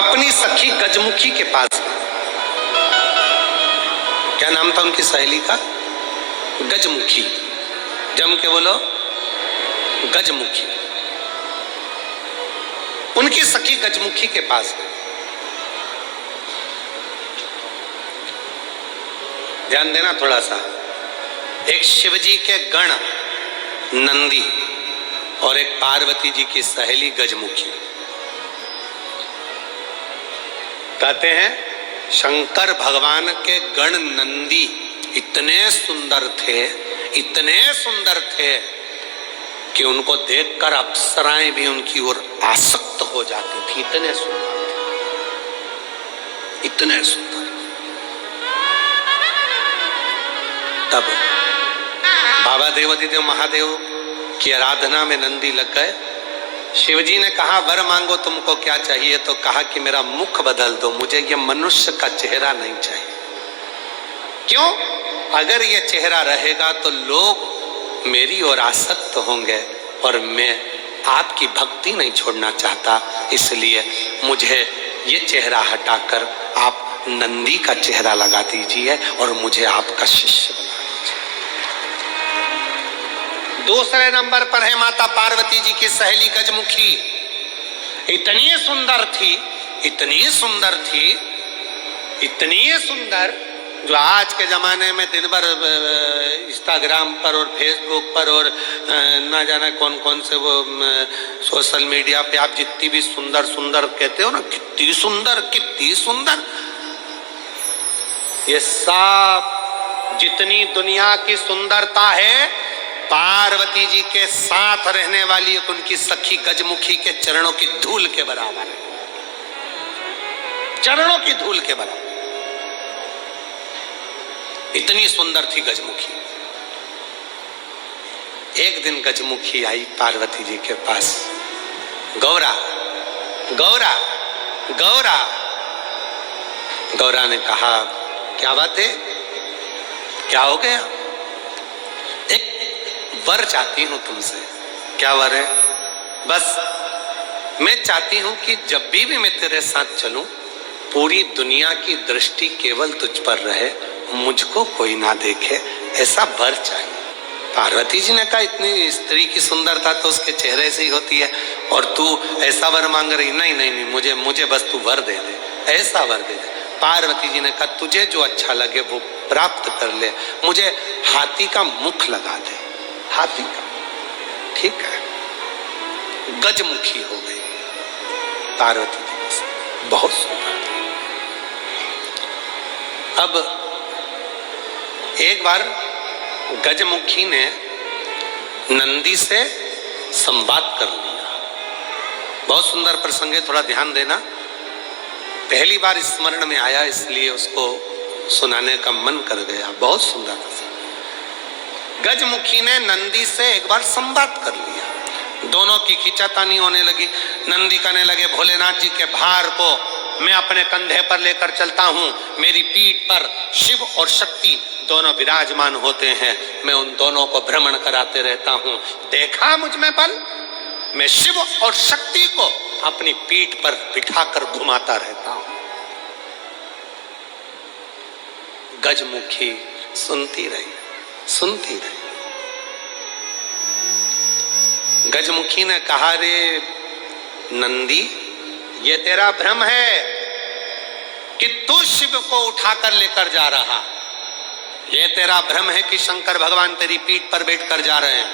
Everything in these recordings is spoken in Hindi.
अपनी सखी गजमुखी के पास। क्या नाम था उनकी सहेली का? गजमुखी। जम के बोलो, गजमुखी। उनकी सखी गजमुखी के पास गए। ध्यान देना थोड़ा सा। एक शिवजी के गण नंदी और एक पार्वती जी की सहेली गजमुखी। कहते हैं शंकर भगवान के गण नंदी इतने सुंदर थे कि उनको देखकर अप्सराएं भी उनकी ओर आसक्त हो जाती थी। इतने सुंदर। तब बाबा देवादिदेव महादेव की आराधना में नंदी लग गए। शिवजी ने कहा वर मांगो, तुमको क्या चाहिए? तो कहा कि मेरा मुख बदल दो, मुझे ये मनुष्य का चेहरा नहीं चाहिए। क्यों? अगर ये चेहरा रहेगा तो लोग मेरी ओर आसक्त होंगे और मैं आपकी भक्ति नहीं छोड़ना चाहता, इसलिए मुझे ये चेहरा हटाकर आप नंदी का चेहरा लगा दीजिए और मुझे आपका शिष्य बना दीजिए। दूसरे नंबर पर है माता पार्वती जी की सहेली गजमुखी। इतनी सुंदर जो आज के जमाने में दिन भर इंस्टाग्राम पर और फेसबुक पर और ना जाना कौन कौन से वो सोशल मीडिया पे आप जितनी भी सुंदर कहते हो ना, कितनी सुंदर, ये सब जितनी दुनिया की सुंदरता है पार्वती जी के साथ रहने वाली एक उनकी सखी गजमुखी के चरणों की धूल के बराबर है। चरणों की धूल के बराबर। इतनी सुंदर थी गजमुखी। एक दिन गजमुखी आई पार्वती जी के पास। गौरा ने कहा क्या बात है, क्या हो गया? एक वर चाहती हूं तुमसे। क्या वर है? बस मैं चाहती हूं कि जब भी मैं तेरे साथ चलूं पूरी दुनिया की दृष्टि केवल तुझ पर रहे, मुझको कोई ना देखे, ऐसा वर चाहिए। पार्वती जी ने कहा इतनी स्त्री की सुंदरता तो उसके चेहरे से ही होती है और तू ऐसा वर मांग रही? नहीं, मुझे बस तू वर दे दे, ऐसा वर दे दे। पार्वती जी ने कहा तुझे जो अच्छा लगे वो प्राप्त कर ले, मुझे हाथी का मुख लगा दे। हाथी का, ठीक है। गजमुखी हो गई पार्वती जी, बहुत सुंदर। अब एक बार गजमुखी ने नंदी से संवाद कर लिया। बहुत सुंदर प्रसंग है, थोड़ा ध्यान देना। पहली बार स्मरण में आया इसलिए उसको सुनाने का मन कर गया। बहुत सुंदर प्रसंग। गजमुखी ने नंदी से एक बार संवाद कर लिया। दोनों की खींचातानी होने लगी। नंदी कहने लगे भोलेनाथ जी के भार को मैं अपने कंधे पर लेकर चलता हूं, मेरी पीठ पर शिव और शक्ति दोनों विराजमान होते हैं, मैं उन दोनों को भ्रमण कराते रहता हूं। देखा मुझ में बल, मैं शिव और शक्ति को अपनी पीठ पर बिठाकर घुमाता रहता हूं। गजमुखी सुनती रही। गजमुखी ने कहा रे नंदी, ये तेरा भ्रम है कि तू शिव को उठाकर लेकर जा रहा। ये तेरा भ्रम है कि शंकर भगवान तेरी पीठ पर बैठकर जा रहे हैं।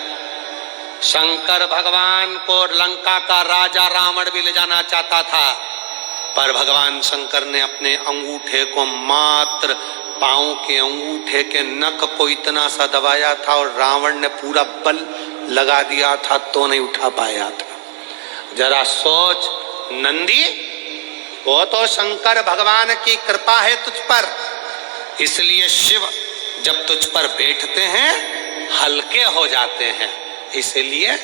शंकर भगवान को लंका का राजा रावण भी ले जाना चाहता था, पर भगवान शंकर ने अपने अंगूठे को, मात्र पांव के अंगूठे के नख को इतना सा दबाया था और रावण ने पूरा बल लगा दिया था तो नहीं उठा पाया था। जरा सोच नंदी, वो तो शंकर भगवान की कृपा है तुझ पर, इसलिए शिव जब तुझ पर बैठते हैं हल्के हो जाते हैं, इसलिए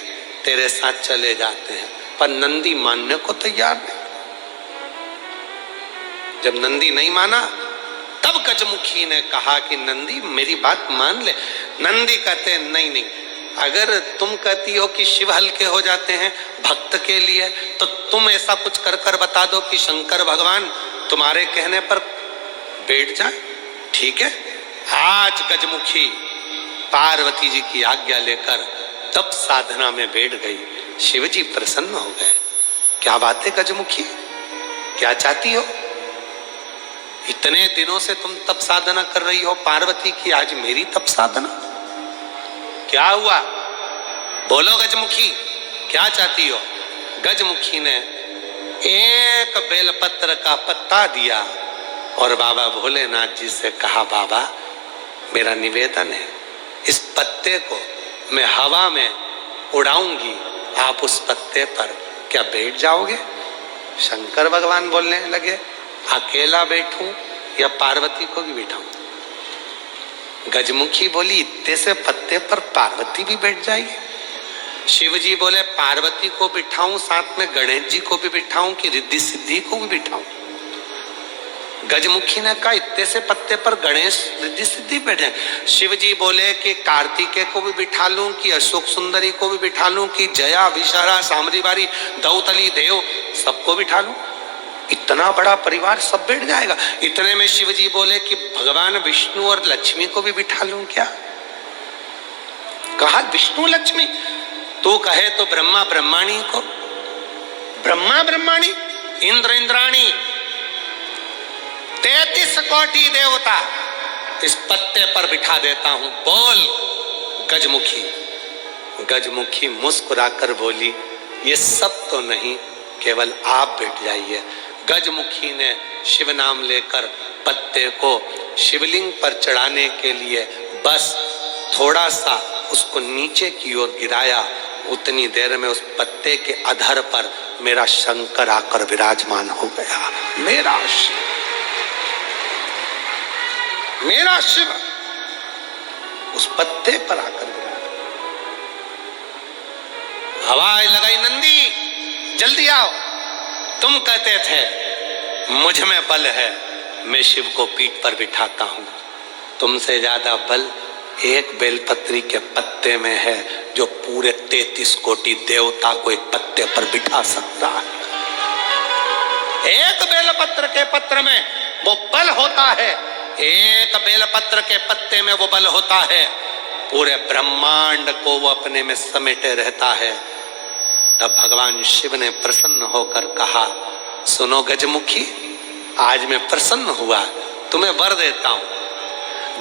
तेरे साथ चले जाते हैं। पर नंदी मानने को तैयार नहीं। जब नंदी नहीं माना तब गजमुखी ने कहा कि नंदी मेरी बात मान ले। नंदी कहते नहीं, अगर तुम कहती हो कि शिव हल्के हो जाते हैं भक्त के लिए, तो तुम ऐसा कुछ कर कर बता दो कि शंकर भगवान तुम्हारे कहने पर बैठ जाए। ठीक है, आज गजमुखी पार्वती जी की आज्ञा लेकर तब साधना में बैठ गई। शिव जी प्रसन्न हो गए। क्या बात है गजमुखी, क्या चाहती हो? इतने दिनों से तुम तप साधना कर रही हो पार्वती की, आज मेरी तप साधना, क्या हुआ? बोलो गजमुखी, क्या चाहती हो? गजमुखी ने एक बेलपत्र का पत्ता दिया और बाबा भोलेनाथ जी से कहा, बाबा मेरा निवेदन है, इस पत्ते को मैं हवा में उड़ाऊंगी, आप उस पत्ते पर क्या बैठ जाओगे? शंकर भगवान बोलने लगे, अकेला बैठूं या पार्वती को भी बिठाऊं? गजमुखी बोली, इतने से पत्ते पर पार्वती भी बैठ जाएगी? शिव जी बोले, पार्वती को बिठाऊं, साथ में गणेश जी को भी बिठाऊं कि रिद्धि सिद्धि को भी बिठाऊं? गजमुखी ने कहा, इतने से पत्ते पर गणेश रिद्धि सिद्धि बैठे। शिव जी बोले कि कार्तिकेय को भी बिठा लूं कि अशोक सुंदरी को भी बिठा लूं कि जया विशारा सामरीवारी दौतली देव सबको बिठा लूं? इतना बड़ा परिवार सब बैठ जाएगा। इतने में शिव जी बोले कि भगवान विष्णु और लक्ष्मी को भी बिठा लूं क्या? कहा विष्णु लक्ष्मी, तू कहे तो ब्रह्मा ब्रह्माणी को, ब्रह्मा ब्रह्माणी, इंद्र इंद्राणी, 33 कोटि देवता इस पत्ते पर बिठा देता हूं, बोल गजमुखी। गजमुखी मुस्कुराकर बोली, ये सब तो नहीं, केवल आप बैठ जाइए। गजमुखी ने शिव नाम लेकर पत्ते को शिवलिंग पर चढ़ाने के लिए बस थोड़ा सा उसको नीचे की ओर गिराया। उतनी देर में उस पत्ते के अधर पर मेरा शंकर आकर विराजमान हो गया। मेरा शिव उस पत्ते पर आकर विराज। आवाज लगाई, नंदी जल्दी आओ। तुम कहते थे मुझ में बल है, मैं शिव को पीठ पर बिठाता हूं। तुमसे ज्यादा बल एक बेलपत्री के पत्ते में है, जो पूरे 33 कोटि देवता को एक पत्ते पर बिठा सकता है। एक बेलपत्र के पत्र में वो बल होता है, एक बेलपत्र के पत्ते में वो बल होता है, पूरे ब्रह्मांड को वो अपने में समेटे रहता है। तब भगवान शिव ने प्रसन्न होकर कहा, सुनो गजमुखी, आज मैं प्रसन्न हुआ, तुम्हें वर देता हूं।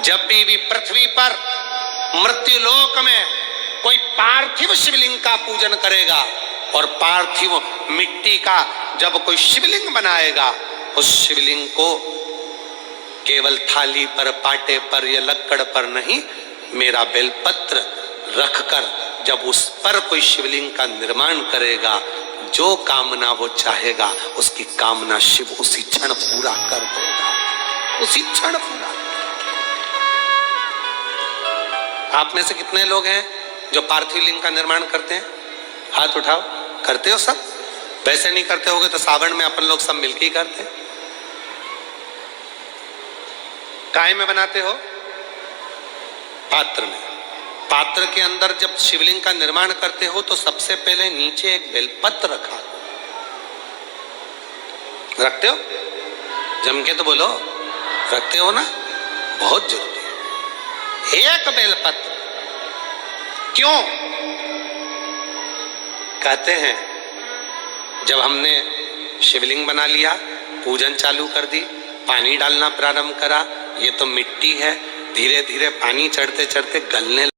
जब भी पृथ्वी पर मृत्युलोक में कोई पार्थिव शिवलिंग का पूजन करेगा और पार्थिव मिट्टी का जब कोई शिवलिंग बनाएगा, उस शिवलिंग को केवल थाली पर, पाटे पर या लक्कड़ पर नहीं, मेरा बेलपत्र रखकर जब उस पर कोई शिवलिंग का निर्माण करेगा, जो कामना वो चाहेगा उसकी कामना शिव उसी क्षण पूरा कर देगा, उसी क्षण पूरा। आप में से कितने लोग हैं जो पार्थिव लिंग का निर्माण करते हैं? हाथ उठाओ। करते हो सब? वैसे नहीं करते होगे तो सावन में अपन लोग सब मिलके ही करते। काय में बनाते हो? पात्र में। पात्र के अंदर जब शिवलिंग का निर्माण करते हो तो सबसे पहले नीचे एक बेलपत्र रखा, रखते हो? जम के तो बोलो, रखते हो ना? बहुत जरूरी है एक बेलपत्र। क्यों? कहते हैं जब हमने शिवलिंग बना लिया, पूजन चालू कर दी, पानी डालना प्रारंभ करा, ये तो मिट्टी है, धीरे धीरे पानी चढ़ते चढ़ते गलने